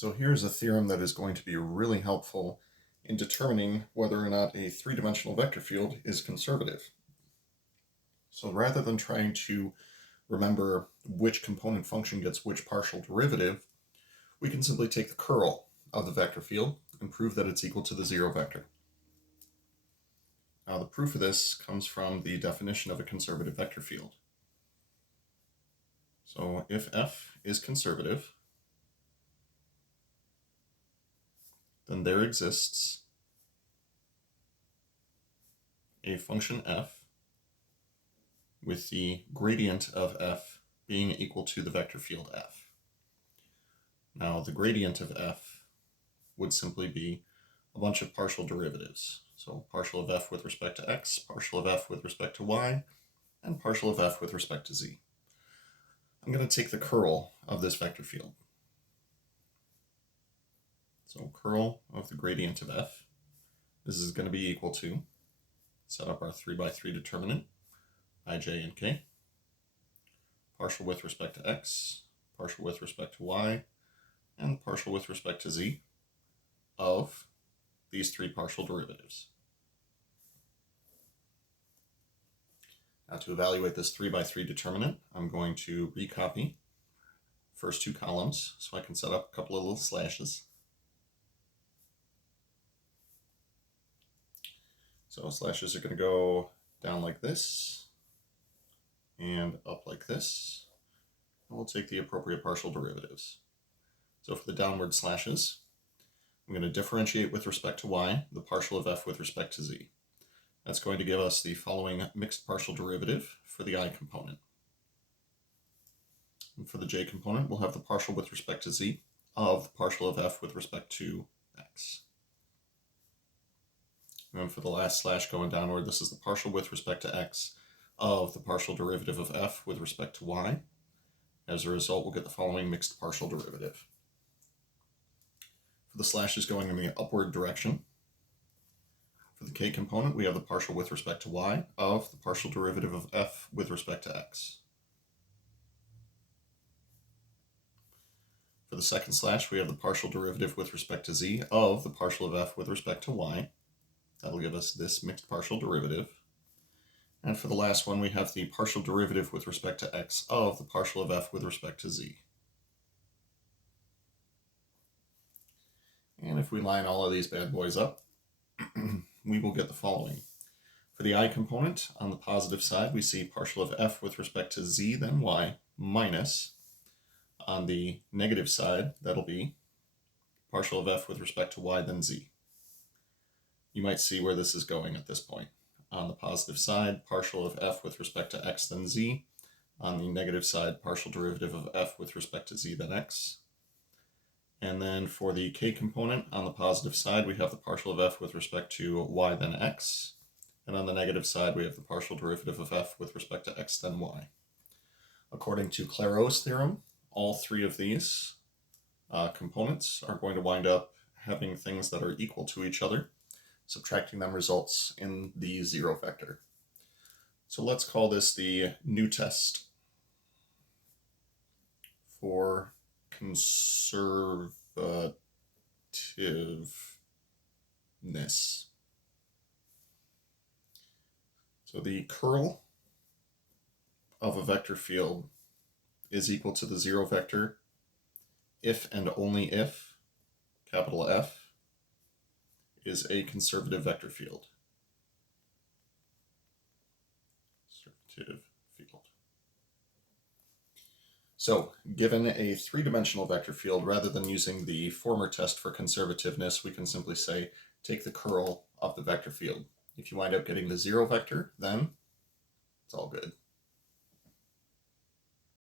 So here's a theorem that is going to be really helpful in determining whether or not a three-dimensional vector field is conservative. So rather than trying to remember which component function gets which partial derivative, we can simply take the curl of the vector field and prove that it's equal to the zero vector. Now the proof of this comes from the definition of a conservative vector field. So if f is conservative, then there exists a function f with the gradient of f being equal to the vector field f. Now the gradient of f would simply be a bunch of partial derivatives. So partial of f with respect to x, partial of f with respect to y, and partial of f with respect to z. I'm going to take the curl of this vector field. So curl of the gradient of f, this is going to be equal to, set up our 3x3 determinant, ij and k, partial with respect to x, partial with respect to y, and partial with respect to z of these three partial derivatives. Now to evaluate this 3x3 determinant, I'm going to recopy first two columns so I can set up a couple of little slashes. So slashes are going to go down like this and up like this. And we'll take the appropriate partial derivatives. So for the downward slashes, I'm going to differentiate with respect to y, the partial of f with respect to z. That's going to give us the following mixed partial derivative for the I component. And for the j component, we'll have the partial with respect to z of the partial of f with respect to x. And then for the last slash going downward, this is the partial with respect to x of the partial derivative of f with respect to y. As a result, we'll get the following mixed partial derivative. For the slashes going in the upward direction, for the k component, we have the partial with respect to y of the partial derivative of f with respect to x. For the second slash, we have the partial derivative with respect to z of the partial of f with respect to y. That'll give us this mixed partial derivative. And for the last one, we have the partial derivative with respect to x of the partial of f with respect to z. And if we line all of these bad boys up, we will get the following. For the I component, on the positive side, we see partial of f with respect to z, then y, minus. On the negative side, that'll be partial of f with respect to y, then z. You might see where this is going at this point. On the positive side, partial of f with respect to x, then z. On the negative side, partial derivative of f with respect to z, then x. And then for the k component, on the positive side, we have the partial of f with respect to y, then x. And on the negative side, we have the partial derivative of f with respect to x, then y. According to Clairaut's theorem, all three of these components are going to wind up having things that are equal to each other. Subtracting them results in the zero vector. So let's call this the new test for conservativeness. So the curl of a vector field is equal to the zero vector if and only if, capital F, is a conservative vector field. Conservative field. So, given a three-dimensional vector field, rather than using the former test for conservativeness, we can simply say, take the curl of the vector field. If you wind up getting the zero vector, then it's all good.